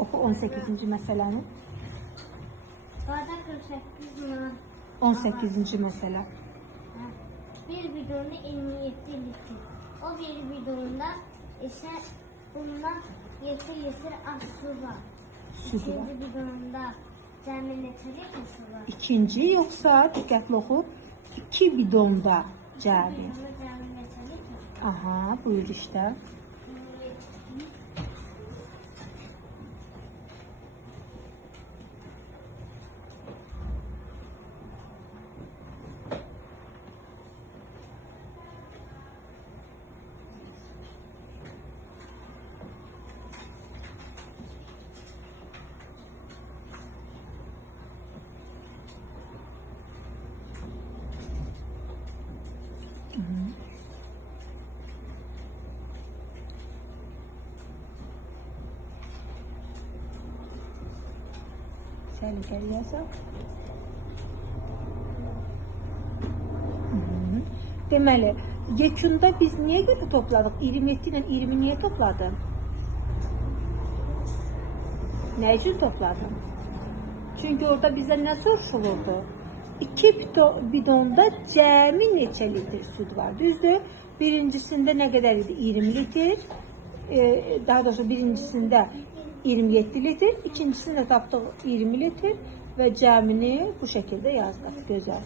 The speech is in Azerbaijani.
Oxu 18-ci məsələni. Bardak 48 manat. 18-ci məsələ. Bir bidonda 27 litr. O bir bidonda ise bundan 7 litr az su var. Su var. İkinci bidonda cəmi neçə litr su var? İkinci yoxsa diqqətli oxu. 2 bidonda cəmi. Bidonda cəmi neçə litr? Aha, buyur işte. Səliqəli yazaq. Deməli, yekunda biz niyə görə topladıq? 27 ilə 20 niyə topladın? Nə üçün topladın? Çünki orada bizə nə soruşulurdu? 2 bidonda cəmi neçə litr su var, düzdür? Birincisində nə qədər idi? 20 litr. Daha doğrusu birincisində 27 litr, ikincisində tapdıq 20 litr və cəmini bu şəkildə yazdıq. Gözəl.